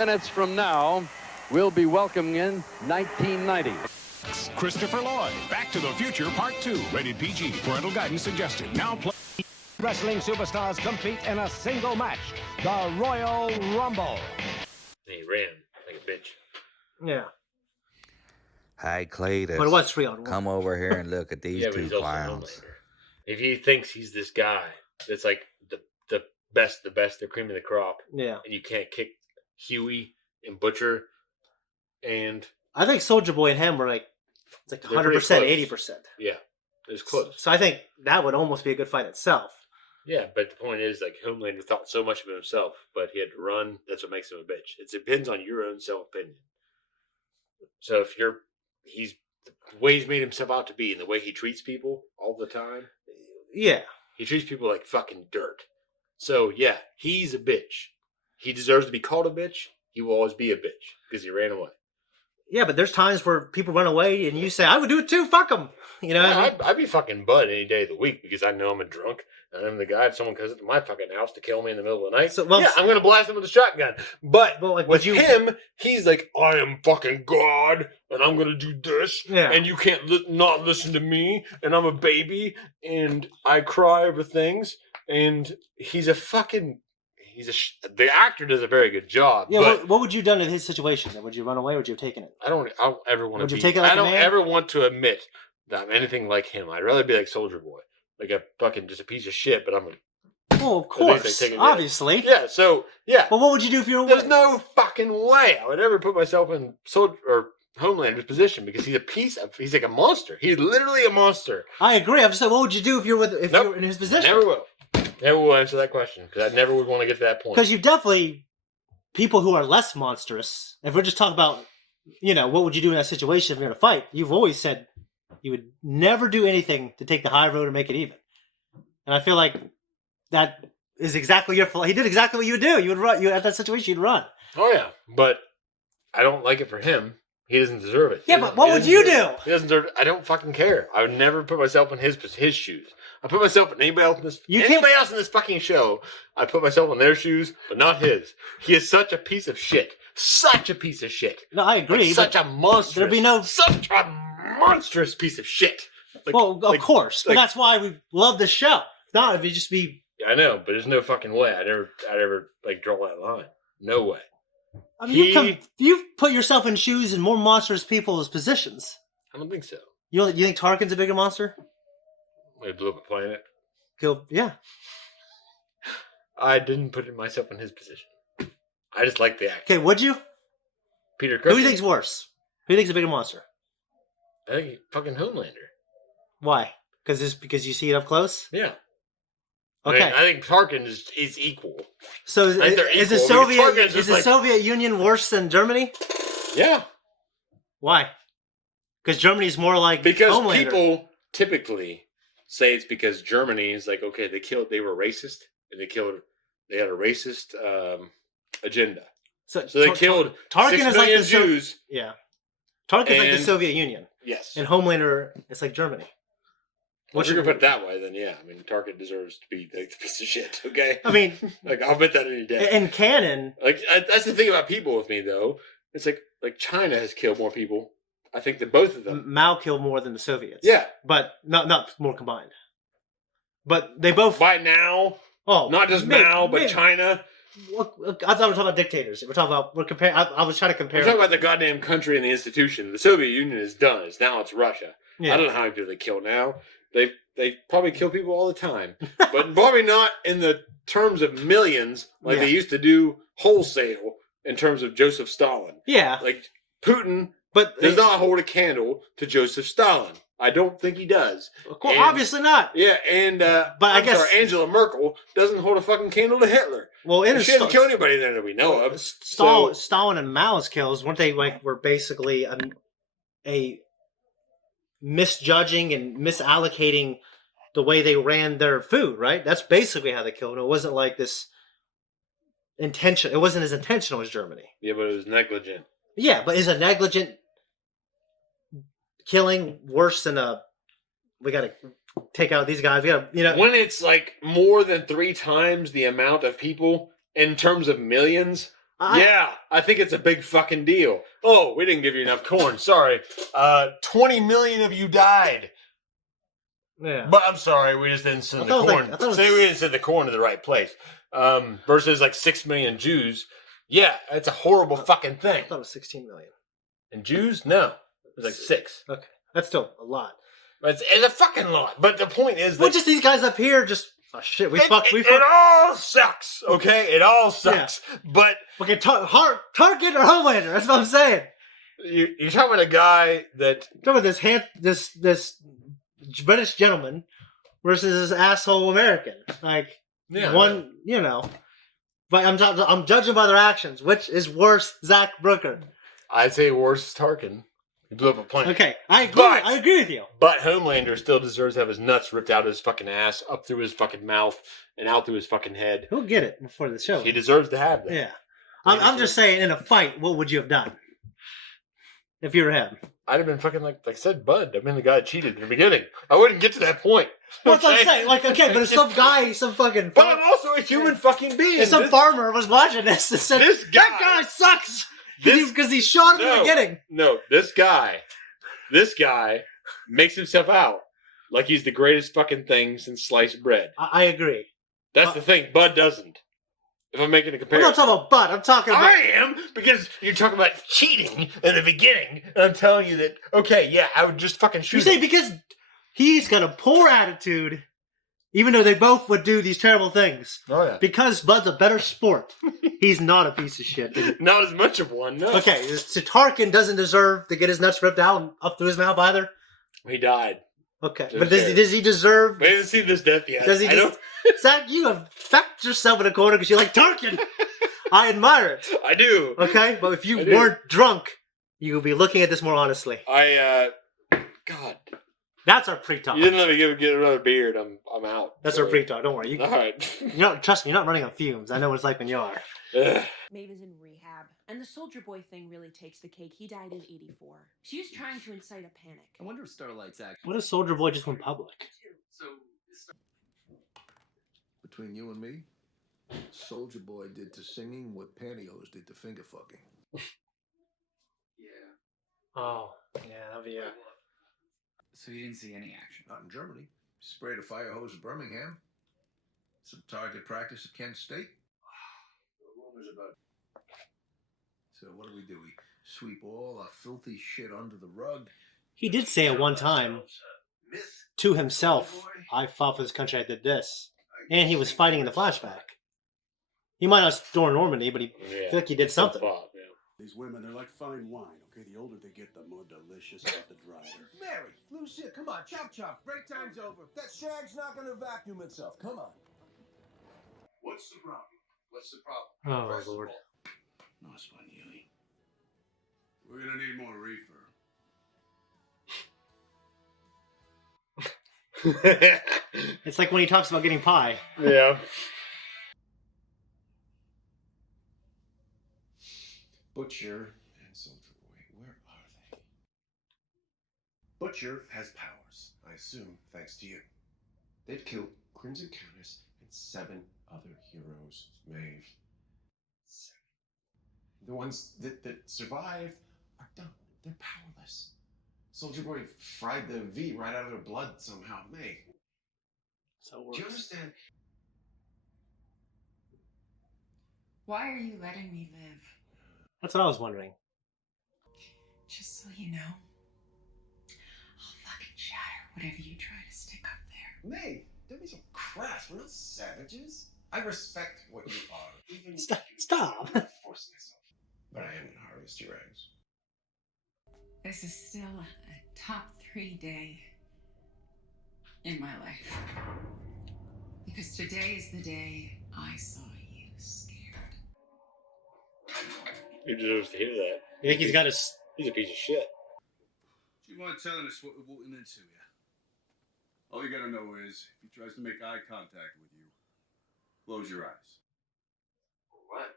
Minutes from now, we'll be welcoming in 1990. Christopher Lloyd, Back to the Future Part 2. Rated PG. Parental guidance suggested. Now play. Wrestling superstars compete in a single match, the Royal Rumble. He ran like a bitch. Yeah. Hey, Cletus. But it was 3-on-1. Come over here and look at these Yeah, but two he's also clowns. Homelander. If he thinks he's this guy that's like the best, the cream of the crop, Yeah. and you can't kick Huey and Butcher, and I think Soldier Boy and him were like 100%, 80%. Yeah, it was close. So I think that would almost be a good fight itself. Yeah, but the point is, like, Homelander thought so much of himself, but he had to run. That's what makes him a bitch. It depends on your own self-opinion. So if he's the way he's made himself out to be and the way he treats people all the time. Yeah. He treats people like fucking dirt. So, yeah, he's a bitch. He deserves to be called a bitch. He will always be a bitch because he ran away. Yeah, but there's times where people run away and you say, I would do it too, fuck them. You know what I mean? I'd be fucking Bud any day of the week because I know I'm a drunk and I'm the guy if someone comes into my fucking house to kill me in the middle of the night. So, yeah, I'm going to blast him with a shotgun. But like, with him, he's like, I am fucking God and I'm going to do this. Yeah. And you can't not listen to me and I'm a baby and I cry over things. And he's a fucking... the actor does a very good job. Yeah, but what would you have done in his situation? Would you run away or would you have taken it? I don't ever want to be... take it like I don't a man? ever want to admit that I'm anything like him. I'd rather be like Soldier Boy. Like a fucking just a piece of shit, but I'm a... Well, of course. Obviously. Yeah, so, yeah. But what would you do if you were... There's no fucking way I would ever put myself in Homelander's position because he's a piece of... He's like a monster. He's literally a monster. I agree. I'm just saying, what would you do if you were in his position? Never will. Never will answer that question because I never would want to get to that point. Because you've definitely people who are less monstrous. If we're just talking about, what would you do in that situation if you're in a fight? You've always said you would never do anything to take the high road or make it even. And I feel like that is exactly your fault. He did exactly what you would do. You would run. At that situation, you'd run. Oh yeah, but I don't like it for him. He doesn't deserve it. Yeah, but what would you do? He doesn't deserve it. I don't fucking care. I would never put myself in his shoes. I put myself in anybody else in this fucking show. I put myself in their shoes, but not his. He is such a piece of shit. Such a piece of shit. No, I agree. Like, such a monstrous. There'd be no such a monstrous piece of shit. Like, well, of course, but that's why we love the show. Not if you just be. I know, but there's no fucking way. I'd ever like draw that line. No way. I mean, you've put yourself in shoes in more monstrous people's positions. I don't think so. You think Tarkin's a bigger monster? He blew up a planet. Yeah. I didn't put myself in his position. I just like the actor. Okay, would you? Peter Cushing. Who do you think's worse? Who do you think's a bigger monster? I think fucking Homelander. Why? Because you see it up close? Yeah. Okay. I think Tarkin is equal. So is the Soviet Union worse than Germany? Yeah. Why? Because Germany's more like because Homelander. People typically say it's because Germany is like, okay, they were racist and they had a racist agenda. So they killed Tarkin 6 million Jews. Yeah. Tarkin's like the Soviet Union. Yes. And Homelander is like Germany. Well, if you're gonna put it that way, then yeah. I mean, Tarkin deserves to be like the piece of shit. Okay. I mean, like I'll bet that any day. In canon, like that's the thing about people with me though. It's like China has killed more people. I think that both of them. Mao killed more than the Soviets. Yeah, but not more combined. But they both by now. Oh, not just Mao, but China. I thought we were talking about dictators. We're comparing. I was trying to compare. We're talking about the goddamn country and the institution. The Soviet Union is done. It's Russia. Yeah. I don't know how many people they kill now. They probably kill people all the time, but probably not in the terms of millions like they used to do wholesale in terms of Joseph Stalin. Yeah, like Putin, does not hold a candle to Joseph Stalin. I don't think he does. Well, obviously not. Yeah, and I guess Angela Merkel doesn't hold a fucking candle to Hitler. Well, she didn't kill anybody there that we know of. Stalin and Mao's kills weren't they were basically a misjudging and misallocating the way they ran their food, right? That's basically how they killed him. It wasn't like this intention. It wasn't as intentional as Germany. Yeah, but it was negligent. Yeah, but is a negligent killing worse than we got to take out these guys? We got to, when it's like more than 3 times the amount of people in terms of millions. Yeah, I think it's a big fucking deal. Oh, we didn't give you enough corn. Sorry. 20 million of you died. Yeah. But I'm sorry, we just didn't send the corn. Say we didn't send the corn to the right place. Versus like 6 million Jews. Yeah, it's a horrible fucking thing. I thought it was 16 million. And Jews? No. It was like 6. Okay. That's still a lot. It's a fucking lot. But the point is that... Well, just these guys up here just... Oh, shit. We fucked. It all sucks, okay? It all sucks. Yeah. But... Okay, Tarkin or Homelander. That's what I'm saying. You're talking about a guy that... You're talking about this British gentleman versus this asshole American. Like, one, you know... But I'm judging by their actions. Which is worse, Zack Brooker? I'd say worse Tarkin. He blew up a plane. Okay, I agree with you. But Homelander still deserves to have his nuts ripped out of his fucking ass, up through his fucking mouth, and out through his fucking head. He'll get it before the show. He deserves to have that. Yeah. I'm just saying, in a fight, what would you have done? If you were him. I'd have been fucking, like I said, Bud. I've been the guy that cheated in the beginning. I wouldn't get to that point. That's what I'm saying. Like, okay, but if some guy, some fucking... But I'm also a human fucking being. If some farmer was watching this and said, that guy sucks! Because he shot him in the beginning. No, this guy makes himself out like he's the greatest fucking thing since sliced bread. I agree. That's the thing. Bud doesn't. If I'm making a comparison. I'm not talking about Bud. I'm talking about... I am, because you're talking about cheating in the beginning, and I'm telling you that, okay, yeah, I would just fucking shoot him. You say because he's got a poor attitude, even though they both would do these terrible things. Oh, yeah. Because Bud's a better sport. He's not a piece of shit. Not as much of one, no. Okay, so Tarkin doesn't deserve to get his nuts ripped out and up through his mouth either? He died. Okay, but does he deserve... We haven't seen this death yet. Does he Zack, you have backed yourself in a corner because you like Tarkin. I admire it. I do. Okay, but if you weren't drunk, you would be looking at this more honestly. God. That's our pre-talk. You didn't let me get another beard. I'm out. That's our pre-talk. Don't worry. All right. Trust me, you're not running on fumes. I know what it's like when you are. Maeve is in rehab, and the Soldier Boy thing really takes the cake. He died in '84. She was trying to incite a panic. I wonder if Starlight's actually... What if Soldier Boy just went public? So, between you and me, Soldier Boy did to singing what pantyhose did to finger fucking. Yeah. Oh, yeah, that'd be it. So you didn't see any action? Not in Germany. Sprayed a fire hose at Birmingham. Some target practice at Kent State. The rumors about... So what do? We sweep all our filthy shit under the rug. He did say at one time to himself, I fought for this country, I did this. And he was fighting in the flashback. He might not storm Normandy, but I feel like he did something. These women, they're like fine wine, okay? The older they get, the more delicious, but the drier. Mary, Lucia, come on, chop chop. Break time's over. That shag's not gonna vacuum itself. Come on. What's the problem? What's the problem? Oh, First Lord. of all, no spaghetti. We're gonna need more reefer. It's like when he talks about getting pie. Yeah. Butcher and Soldier Boy, where are they? Butcher has powers, I assume, thanks to you. They've killed Crimson Countess and 7 other heroes, Maeve. 7. The ones that survive are done. They're powerless. Soldier Boy fried the V right out of their blood somehow. Maeve. So do you understand? Why are you letting me live? That's what I was wondering. Just so you know, I'll fucking shatter whatever you try to stick up there. Maeve, don't be so crass. We're not savages. I respect what you are. Even Stop. Force myself. But I am gonna harvest your eggs. This is still a top 3 day in my life. Because today is the day I saw you scared. He deserves to hear that. You think he's got his... He's a piece of shit. Do you mind telling us what we're walking into here? All you gotta know is, if he tries to make eye contact with you, close your eyes. What?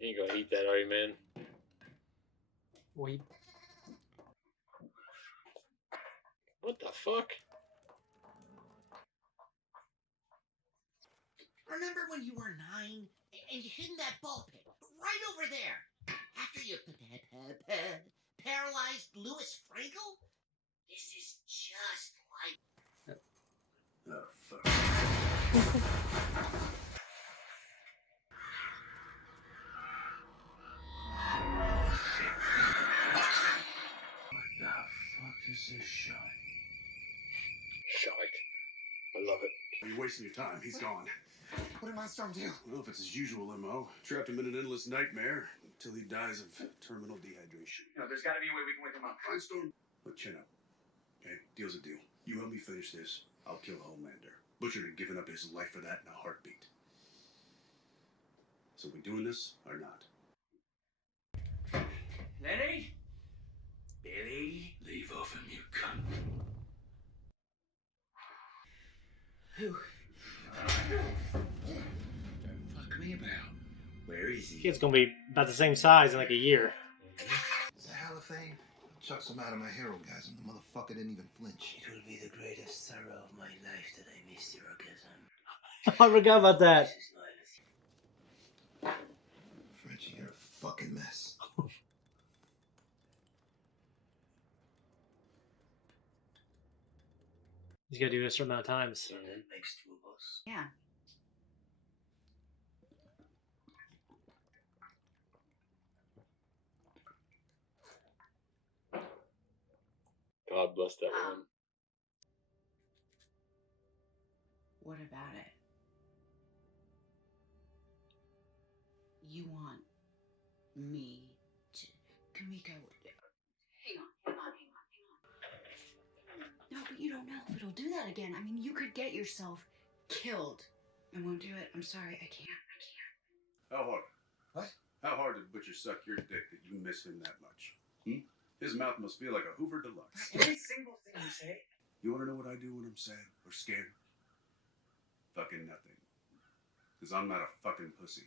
You ain't gonna eat that, are you, man? Wait. What the fuck? remember when you were 9 and you hid in that ball pit right over there after you paralyzed Louis Frankel? This is just like... Oh, fuck. What the fuck is this shot? Shite. I love it. You're wasting your time. He's gone. What did Mindstorm do? Well, if it's his usual MO, trapped him in an endless nightmare until he dies of terminal dehydration. No, there's got to be a way we can wake him up. Mindstorm. Look, chin up. Okay, deal's a deal. You help me finish this, I'll kill Homelander. Butcher had given up his life for that in a heartbeat. So we doing this or not? Lenny? Billy? Leave off him, you cunt. Who? Fuck me about. Where is he? Kid's gonna be about the same size in like a year. It's a hell of thing. Chuck some out of my hero guys, and the motherfucker didn't even flinch. It will be the greatest sorrow of my life that I missed your orgasm. I forgot about that. Frenchie, you're a fucking mess. He's gotta do it a certain amount of times. Makes two of us. Yeah. God bless that woman. What about it? You want me to... Kamiko... Hang on. No, but you don't know if it'll do that again. I mean, you could get yourself killed. I won't do it. I'm sorry. I can't. How hard? What? How hard did Butcher suck your dick that you miss him that much? His mouth must feel like a Hoover Deluxe. Every single thing you say. You want to know what I do when I'm sad or scared? Fucking nothing. Because I'm not a fucking pussy.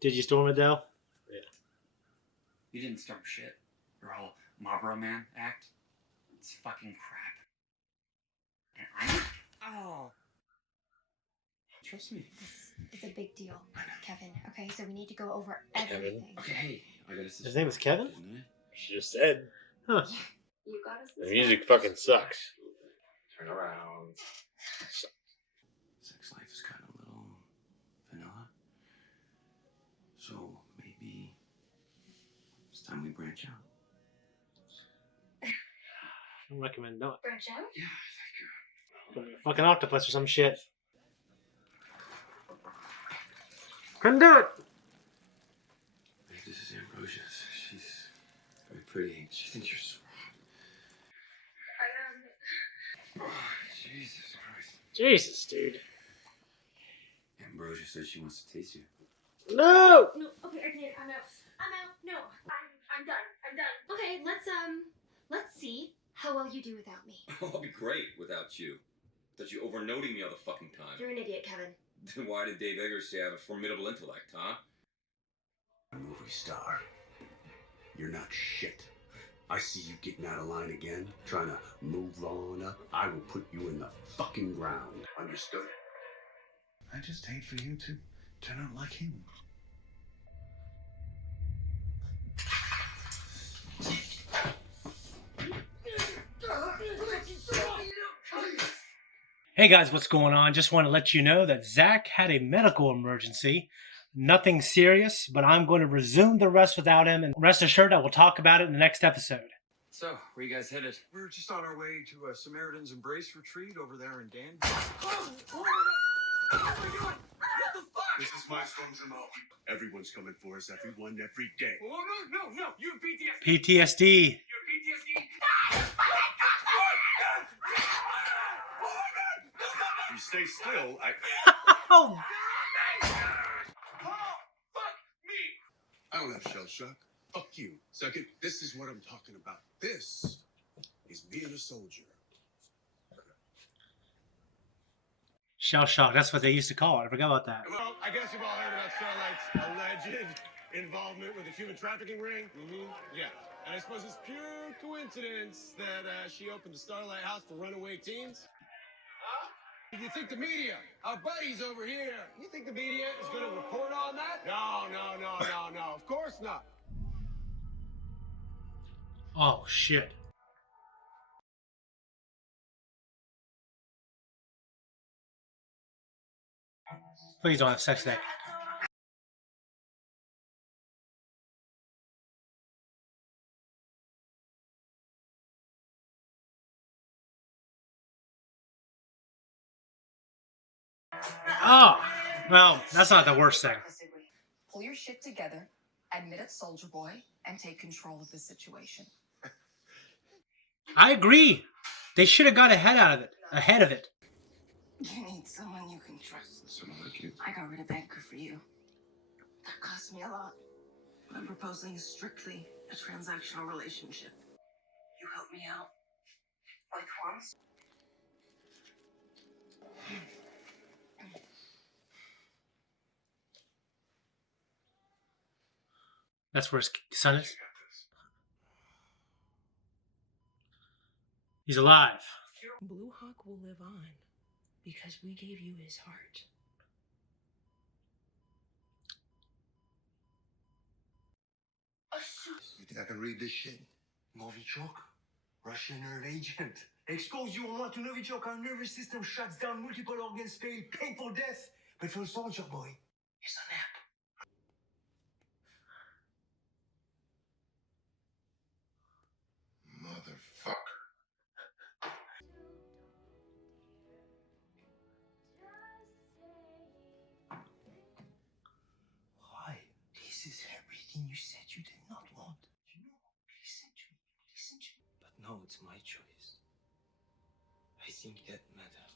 Did you storm it though? Yeah. You didn't storm shit. Your whole Marlboro Man act. It's fucking crap. And oh. Trust me. It's a big deal, Kevin. Okay, so we need to go over everything. Okay, hey, I got His name is Kevin? She just said. Huh. You got us. The music fucking sucks. Turn around. Sex life is kind of a little vanilla. So maybe it's time we branch out. I recommend not. Branch out? Yeah, Gonna be a fucking octopus or some shit. Couldn't do it. This is Ambrosia. She's very pretty. She thinks you're so. Oh, Jesus Christ. Jesus, dude. Ambrosia says she wants to taste you. No! No, okay, I'm out. No, I'm done. Okay, let's see how well you do without me. I'll be great without you. That you overnoting me all the fucking time. You're an idiot, Kevin. Then why did Dave Eggers say I have a formidable intellect, huh? A movie star. You're not shit. I see you getting out of line again, trying to move on up. I will put you in the fucking ground. Understood? I just hate for you to turn out like him. Hey guys, what's going on? Just want to let you know that Zach had a medical emergency. Nothing serious, but I'm going to resume the rest without him, and rest assured I will talk about it in the next episode. So, where you guys headed? We're just on our way to a Samaritan's Embrace retreat over there in Danville. Oh my God! What are you doing? What the fuck? This is my storm MO. Everyone's coming for us, everyone, every day. Oh, no! You have PTSD! PTSD. You have PTSD! You stay still, Oh! I don't have shell shock. Fuck you. Second, this is what I'm talking about. This is being a soldier. Shell shock, that's what they used to call it. I forgot about that. Well, I guess you've all heard about Starlight's alleged involvement with the human trafficking ring. Yeah. And I suppose it's pure coincidence that she opened the Starlight house for runaway teens. You think the media, our buddies over here, you think the media is going to report on that? No. Of course not. Oh, shit. Please don't have sex with that. Oh, well, that's not the worst thing. Pull your shit together, admit it, Soldier Boy, and take control of the situation. I agree. They should have got ahead of it. You need someone you can trust. Someone like you. I got rid of Edgar for you. That cost me a lot. What I'm proposing is strictly a transactional relationship. You help me out. Like once. That's where his son is. He's alive. Blue Hawk will live on because we gave you his heart. You think I can read this shit? Novichok? Russian nerd agent. Expose you on to Novichok, our nervous system shuts down, multiple organs fail, painful death. But for a Soldier Boy, it's a nap. Motherfucker. Why? This is everything you said you did not want. You know, listen to me. But now it's my choice. I think that matters.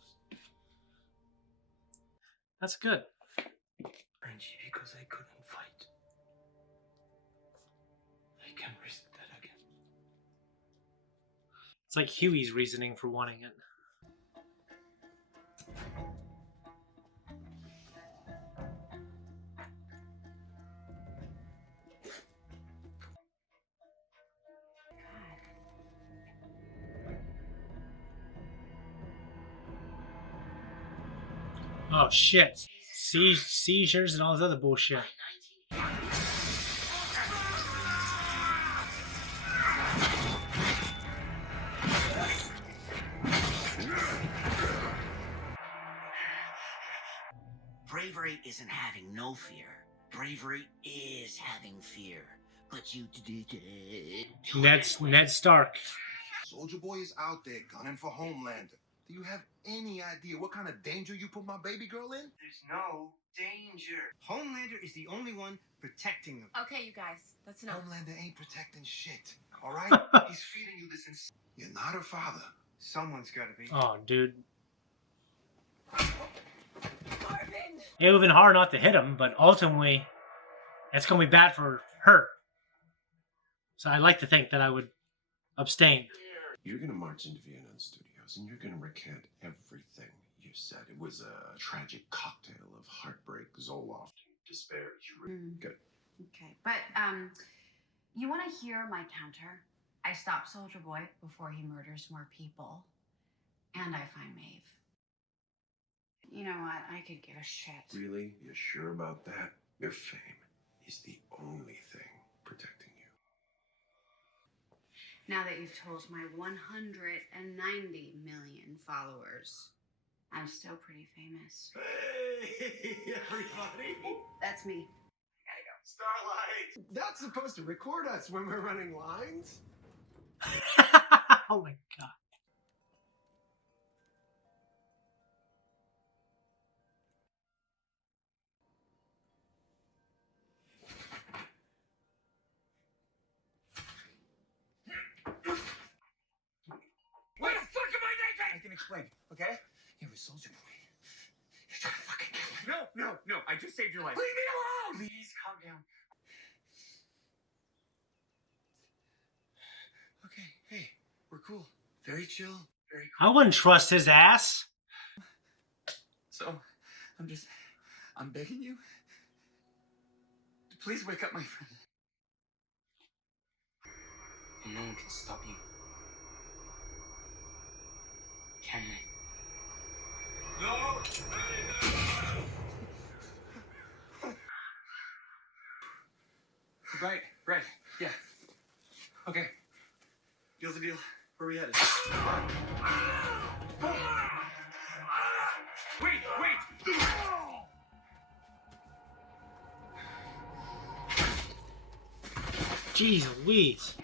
That's good. Frenchie, because I couldn't fight. I can risk that again. It's like Huey's reasoning for wanting it. Oh shit. Seizures and all this other bullshit. Bravery isn't having no fear. Bravery is having fear. But you did. Ned Stark. Soldier Boy is out there gunning for Homelander. Do you have any idea what kind of danger you put my baby girl in? There's no danger. Homelander is the only one protecting them. Okay, you guys, that's enough. Homelander ain't protecting shit. All right? He's feeding you this. You're not her father. Someone's got to be. Oh, dude. Marvin! It would have been hard not to hit him, but ultimately, it's going to be bad for her. So I like to think that I would abstain. You're going to march into Vienna Studios and you're going to recant everything you said. It was a tragic cocktail of heartbreak, Zoloft, despair. Good. Okay, but you want to hear my counter? I stop Soldier Boy before he murders more people, and I find Maeve. You know what? I could give a shit. Really? You're sure about that? Your fame is the only thing protecting you. Now that you've told my 190 million followers, I'm still pretty famous. Hey, everybody. That's me. Gotta go. Starlight. That's supposed to record us when we're running lines. Oh my god. Why the fuck am I naked? I can explain, okay? You're a Soldier Boy. You're trying to fucking kill me. No. I just saved your life. Leave me alone! Please, calm down. Okay, hey, we're cool. Very chill. Very cool. I wouldn't trust his ass. So, I'm begging you. Please wake up my friend. And no one can stop you. Can they? No! Right. Yeah. Okay. Deal's the deal. Where are we headed? Wait! Jeez Louise.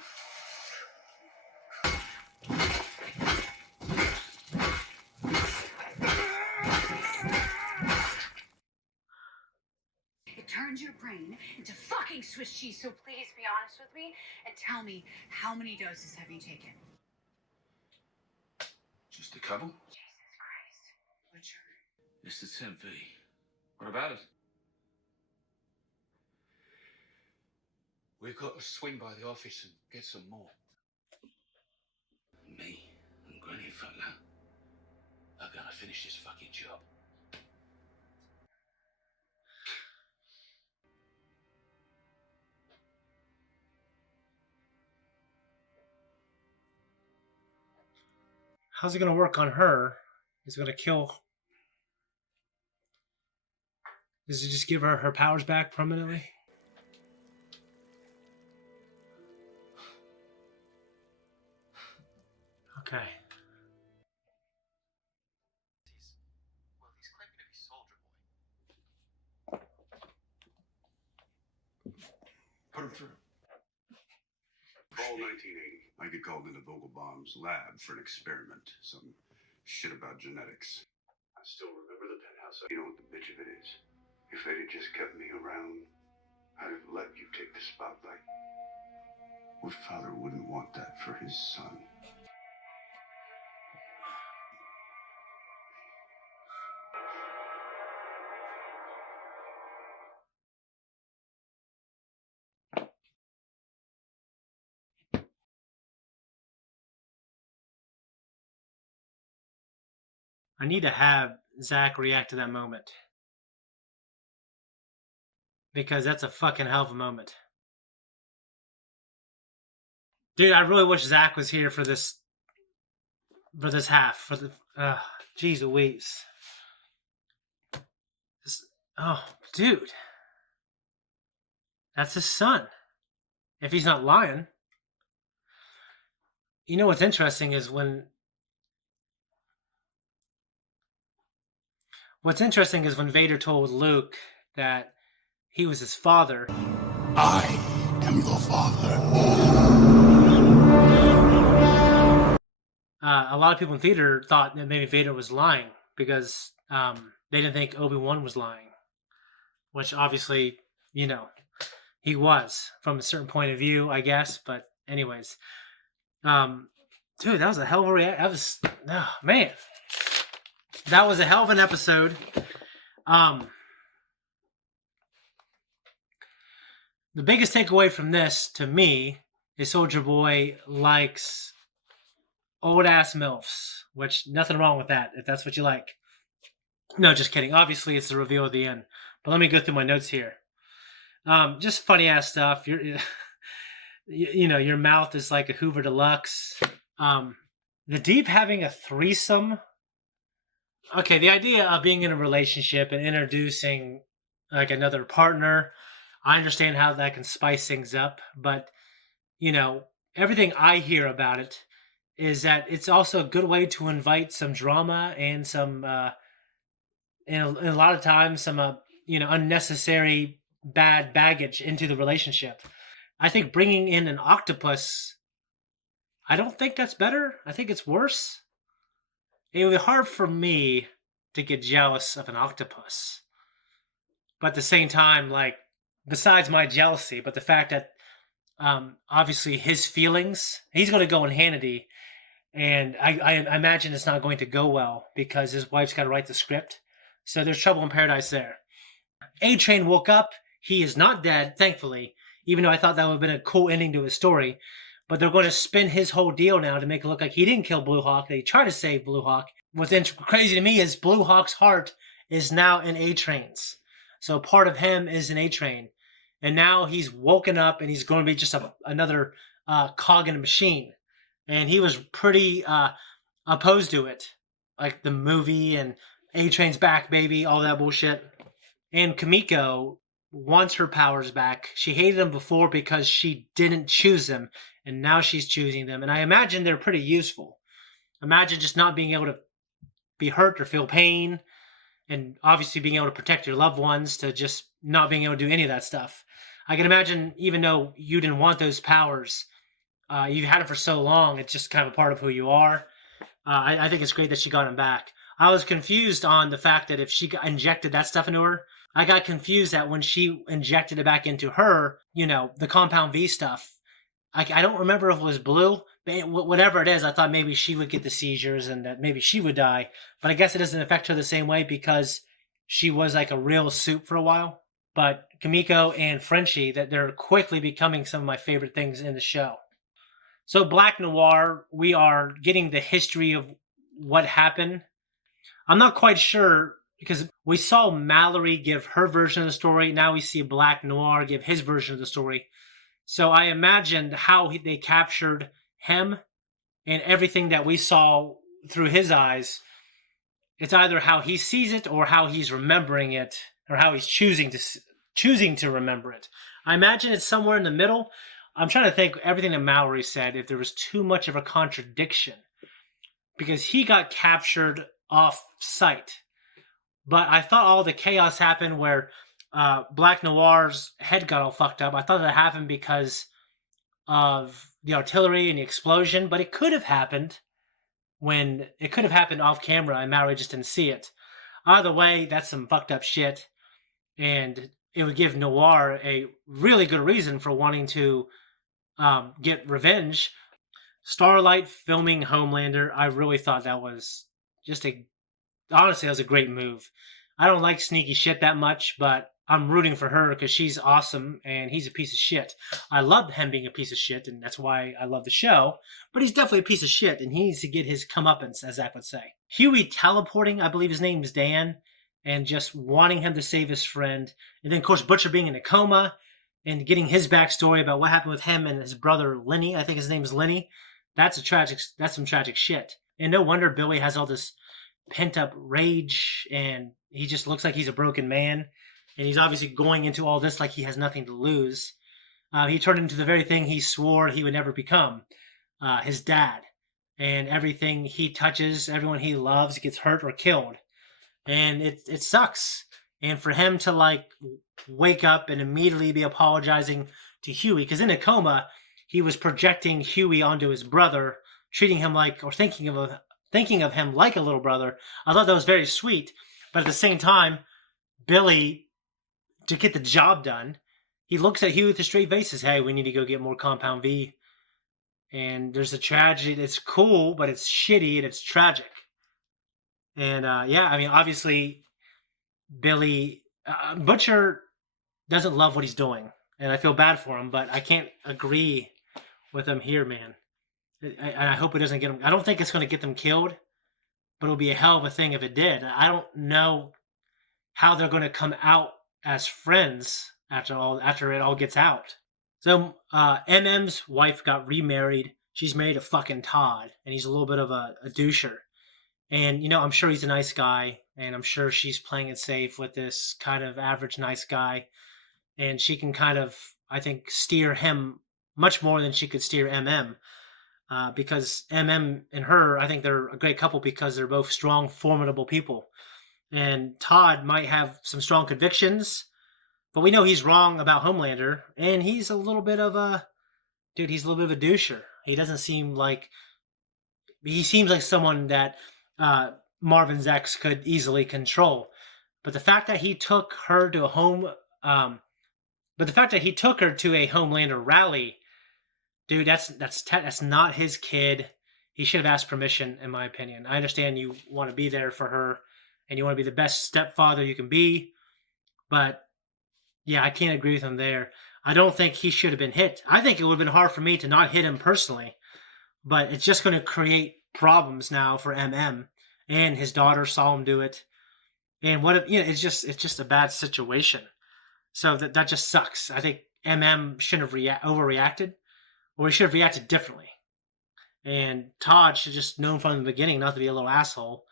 It turns your brain into fucking Swiss cheese, so please be honest with me and tell me, how many doses have you taken? Just a couple? Jesus Christ. Butcher. It's the 10V. What about it? We've got to swing by the office and get some more. Me and Granny Fella are gonna finish this fucking job. How's it going to work on her? Is it going to kill? Does it just give her her powers back permanently? Okay. Well, he's claiming to be Soldier Boy. Put him through. Fall 1980. I get called into Vogelbaum's lab for an experiment. Some shit about genetics. I still remember the penthouse. You know what the bitch of it is? If Fett had just kept me around, I'd have let you take the spotlight. What father wouldn't want that for his son? I need to have Zack react to that moment. Because that's a fucking hell of a moment. Dude, I really wish Zack was here for this half. Jeez Louise. Oh, dude. That's his son. If he's not lying. You know what's interesting is when Vader told Luke that he was his father. I am your father. A lot of people in theater thought that maybe Vader was lying because they didn't think Obi-Wan was lying. Which obviously, he was from a certain point of view, I guess. But anyways, dude, that was a hell of a reaction. Man. That was a hell of an episode. The biggest takeaway from this, to me, is Soldier Boy likes old-ass MILFs, which, nothing wrong with that, if that's what you like. No, just kidding. Obviously, it's the reveal at the end. But let me go through my notes here. Just funny-ass stuff. Your mouth is like a Hoover Deluxe. The Deep having a threesome. Okay, the idea of being in a relationship and introducing like another partner, I understand how that can spice things up, but everything I hear about it is that it's also a good way to invite some drama and some, and a lot of times some, unnecessary bad baggage into the relationship. I think bringing in an octopus, I don't think that's better. I think it's worse. It would be hard for me to get jealous of an octopus. But at the same time, besides my jealousy, but the fact that obviously his feelings, he's going to go in Hannity, and I imagine it's not going to go well because his wife's got to write the script. So there's trouble in paradise there. A-Train woke up. He is not dead, thankfully, even though I thought that would have been a cool ending to his story. But they're going to spin his whole deal now to make it look like he didn't kill Blue Hawk. They try to save Blue Hawk. What's crazy to me is Blue Hawk's heart is now in A-Train's. So part of him is an A-Train. And now he's woken up and he's going to be just another cog in a machine. And he was pretty opposed to it. Like the movie and A-Train's back, baby, all that bullshit. And Kimiko wants her powers back. She hated them before because she didn't choose them, and now she's choosing them. And I imagine they're pretty useful. Imagine just not being able to be hurt or feel pain, and obviously being able to protect your loved ones, to just not being able to do any of that stuff. I can imagine, even though you didn't want those powers, you've had them for so long, it's just kind of a part of who you are. I think it's great that she got them back. I was confused on the fact that if she injected that stuff into her, I got confused that when she injected it back into her, the Compound V stuff, I don't remember if it was blue, but whatever it is, I thought maybe she would get the seizures and that maybe she would die. But I guess it doesn't affect her the same way because she was like a real soup for a while. But Kimiko and Frenchie, that they're quickly becoming some of my favorite things in the show. So Black Noir, we are getting the history of what happened. I'm not quite sure, because we saw Mallory give her version of the story. Now we see Black Noir give his version of the story. So I imagined how they captured him and everything that we saw through his eyes. It's either how he sees it or how he's remembering it, or how he's choosing to remember it. I imagine it's somewhere in the middle. I'm trying to think everything that Mallory said, if there was too much of a contradiction, because he got captured off site. But I thought all the chaos happened where Black Noir's head got all fucked up. I thought that happened because of the artillery and the explosion, but it could have happened off camera and Mallory just didn't see it. Either way, that's some fucked up shit, and it would give Noir a really good reason for wanting to get revenge. Starlight filming Homelander, I really thought that was honestly, that was a great move. I don't like sneaky shit that much, but I'm rooting for her because she's awesome and he's a piece of shit. I love him being a piece of shit, and that's why I love the show, but he's definitely a piece of shit, and he needs to get his comeuppance, as Zack would say. Huey teleporting, I believe his name is Dan, and just wanting him to save his friend. And then, of course, Butcher being in a coma and getting his backstory about what happened with him and his brother Lenny. I think his name is Lenny. That's some tragic shit. And no wonder Billy has all this pent-up rage, and he just looks like he's a broken man. And he's obviously going into all this like he has nothing to lose. He turned into the very thing he swore he would never become, his dad. And everything he touches, everyone he loves gets hurt or killed. And it sucks. And for him to wake up and immediately be apologizing to Huey, because in a coma, he was projecting Huey onto his brother, treating him thinking of him like a little brother. I thought that was very sweet. But at the same time, Billy, to get the job done, he looks at Huey with a straight face, says, "Hey, we need to go get more Compound V." And there's a tragedy. It's cool, but it's shitty and it's tragic. And obviously, Billy Butcher doesn't love what he's doing, and I feel bad for him. But I can't agree with him here, man. I hope it doesn't get him. I don't think it's going to get them killed, but it'll be a hell of a thing if it did. I don't know how they're going to come out as friends after it all gets out. So MM's wife got remarried. She's married to fucking Todd, and he's a little bit of a doucher. And, I'm sure he's a nice guy, and I'm sure she's playing it safe with this kind of average nice guy. And she can kind of, I think, steer him much more than she could steer MM. Because MM and her, I think they're a great couple because they're both strong, formidable people. And Todd might have some strong convictions, but we know he's wrong about Homelander, and he's a little bit of a doucher. He doesn't seem like, he seems like someone that Marvin Zax could easily control. But the fact that he took her to a Homelander rally, dude, that's not his kid. He should have asked permission, in my opinion. I understand you want to be there for her, and you want to be the best stepfather you can be, but yeah, I can't agree with him there. I don't think he should have been hit. I think it would have been hard for me to not hit him personally, but it's just going to create problems now for MM, and his daughter saw him do it, and it's just a bad situation. So that just sucks. I think MM shouldn't have overreacted, or he should have reacted differently. And Todd should just known from the beginning not to be a little asshole.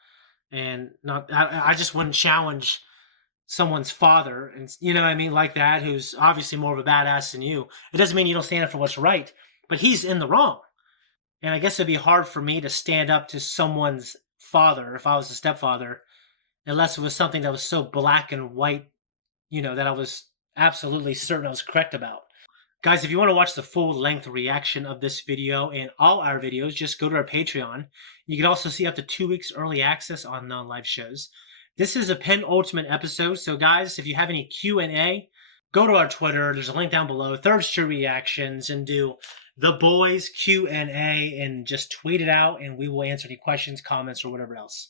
and not. I just wouldn't challenge someone's father, and you know what I mean, like that, who's obviously more of a badass than you. It doesn't mean you don't stand up for what's right, but he's in the wrong. And I guess it'd be hard for me to stand up to someone's father if I was a stepfather, unless it was something that was so black and white, you know, that I was absolutely certain I was correct about. Guys, if you want to watch the full-length reaction of this video and all our videos, just go to our Patreon. You can also see up to 2 weeks early access on non-live shows. This is a penultimate episode, so guys, if you have any Q&A, go to our Twitter. There's a link down below. Third Street Reactions, and do the boys Q&A and just tweet it out, and we will answer any questions, comments, or whatever else.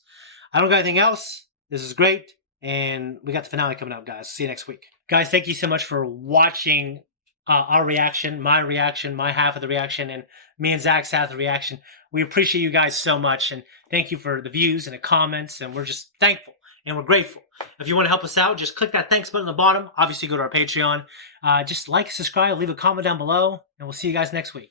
I don't got anything else. This is great, and we got the finale coming up, guys. See you next week. Guys, thank you so much for watching our reaction, my half of the reaction, and me and Zach's half of the reaction. We appreciate you guys so much, and thank you for the views and the comments, and we're just thankful, and we're grateful. If you want to help us out, just click that thanks button at the bottom. Obviously, go to our Patreon. Just like, subscribe, leave a comment down below, and we'll see you guys next week.